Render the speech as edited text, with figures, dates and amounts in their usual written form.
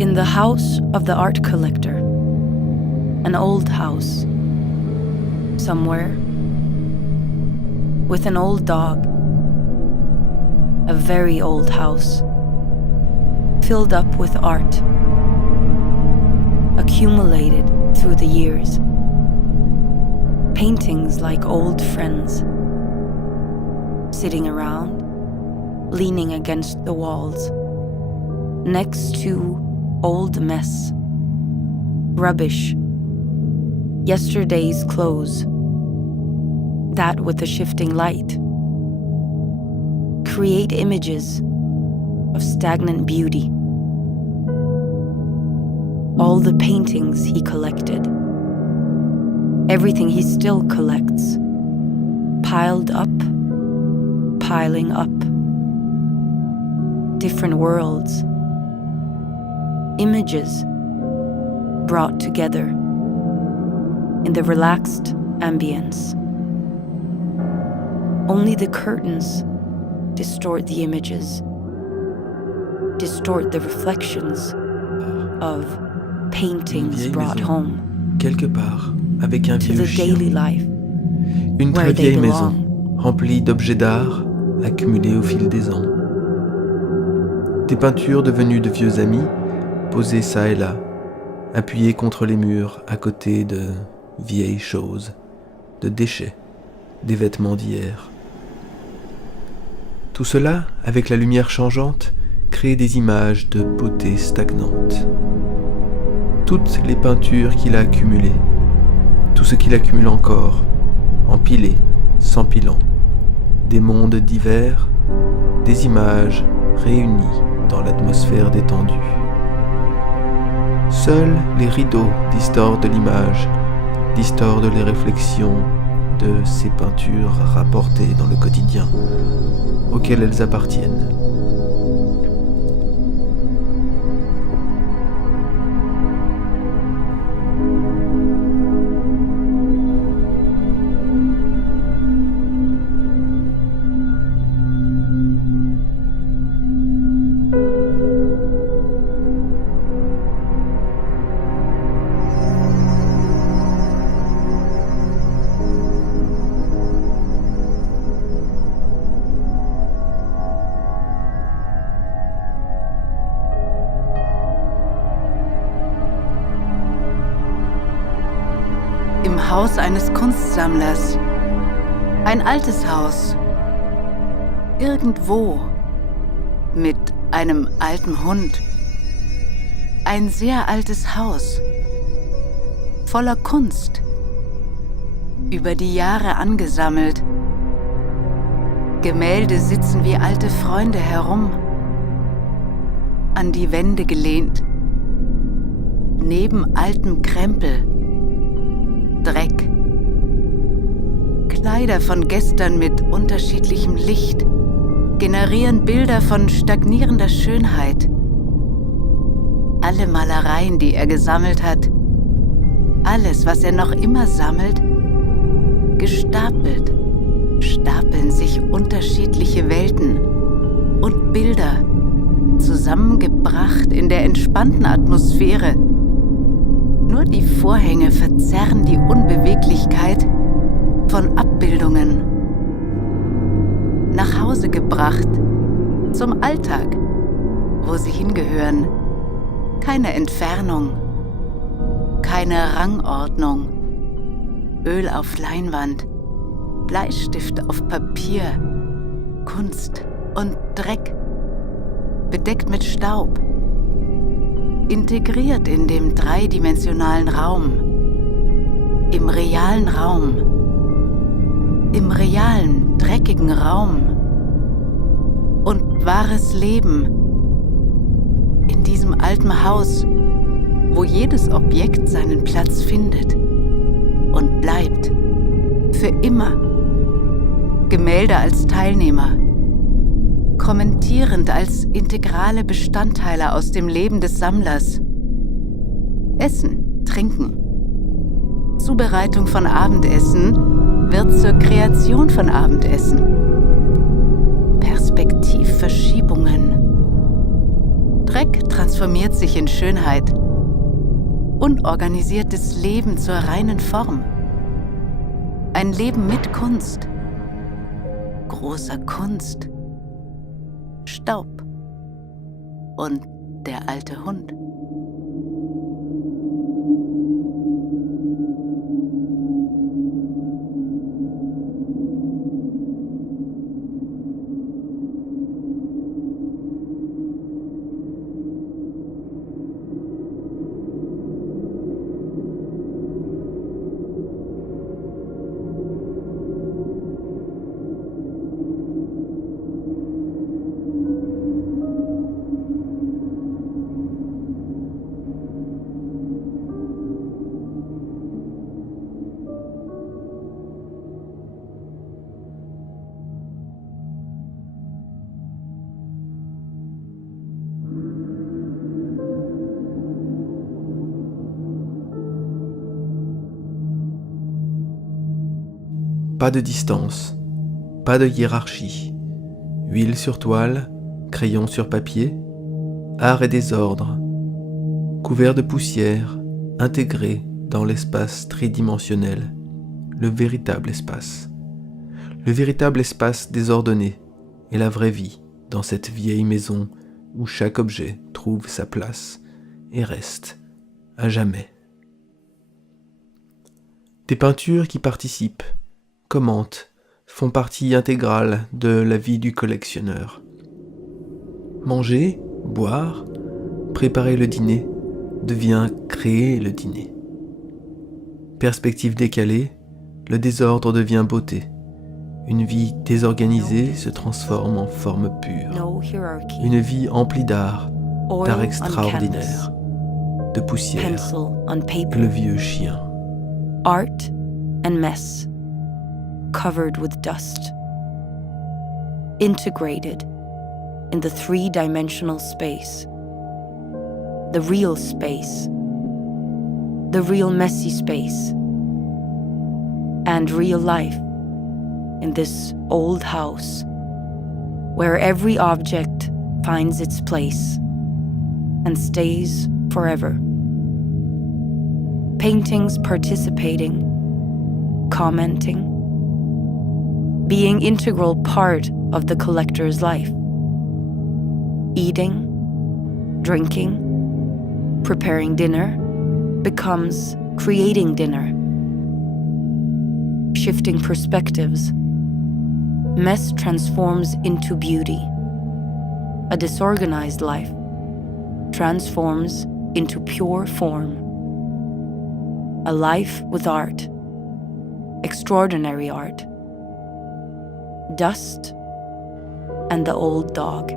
In the house of the art collector, an old house, somewhere, with an old dog, a very old house, filled up with art, accumulated through the years, paintings like old friends, sitting around, leaning against the walls, next to old mess, rubbish, yesterday's clothes, that with the shifting light, create images of stagnant beauty. All the paintings he collected, everything he still collects, piled up, piling up, different worlds, images brought together in the relaxed ambience. Only the curtains distort the images, distort the reflections of paintings brought maison, home quelque part, avec un to vieux the chien. daily life Une where très they vieille maison, belong. remplie d'objets d'art accumulés au fil des ans. Des peintures devenues de vieux amis, posées çà et là, appuyées contre les murs à côté de vieilles choses, de déchets, des vêtements d'hier. Tout cela, avec la lumière changeante, crée des images de beauté stagnante. Toutes les peintures qu'il a accumulées, tout ce qu'il accumule encore, empilé, s'empilant, des mondes divers, des images réunies dans l'atmosphère détendue. Seuls les rideaux distordent l'image, distordent les réflexions de ces peintures rapportées dans le quotidien, auxquelles elles appartiennent. Im Haus eines Kunstsammlers. Ein altes Haus. Irgendwo. Mit einem alten Hund. Ein sehr altes Haus. Voller Kunst. Über die Jahre angesammelt. Gemälde sitzen wie alte Freunde herum. An die Wände gelehnt. Neben altem Krempel. Dreck. Kleider von gestern mit unterschiedlichem Licht generieren Bilder von stagnierender Schönheit. Alle Malereien, die er gesammelt hat, alles, was er noch immer sammelt, gestapelt, stapeln sich unterschiedliche Welten und Bilder, zusammengebracht in der entspannten Atmosphäre. Nur die Vorhänge verzerren die Unbeweglichkeit von Abbildungen. Nach Hause gebracht, zum Alltag, wo sie hingehören. Keine Entfernung, keine Rangordnung. Öl auf Leinwand, Bleistift auf Papier, Kunst und Dreck, bedeckt mit Staub. Integriert in dem dreidimensionalen Raum, im realen Raum, im realen, dreckigen Raum und wahres Leben in diesem alten Haus, wo jedes Objekt seinen Platz findet und bleibt, für immer. Gemälde als Teilnehmer, kommentierend als integrale Bestandteile aus dem Leben des Sammlers. Essen, Trinken. Zubereitung von Abendessen wird zur Kreation von Abendessen. Perspektivverschiebungen. Dreck transformiert transformiert sich in Schönheit. Unorganisiertes Leben zur reinen Form. Ein Leben mit Kunst. Großer Kunst. Staub. Und der alte Hund. Pas de distance, pas de hiérarchie. Huile sur toile, crayon sur papier, art et désordre, couvert de poussière, intégré dans l'espace tridimensionnel, le véritable espace. Le véritable espace désordonné est la vraie vie dans cette vieille maison où chaque objet trouve sa place et reste à jamais. Des peintures qui participent, commentent, font partie intégrale de la vie du collectionneur. Manger, boire, préparer le dîner devient créer le dîner. Perspective décalée, le désordre devient beauté. Une vie désorganisée se transforme en forme pure. No hierarchy. Une vie emplie d'art Oil on extraordinaire, de poussière, Pencil on paper. le vieux chien. Art and mess, covered with dust, integrated in the three-dimensional space, the real messy space, and real life in this old house where every object finds its place and stays forever. Paintings participating, commenting, being integral part of the collector's life. Eating, drinking, preparing dinner becomes creating dinner. Shifting perspectives, mess transforms into beauty. A disorganized life transforms into pure form. A life with art, extraordinary art. Dust and the old dog.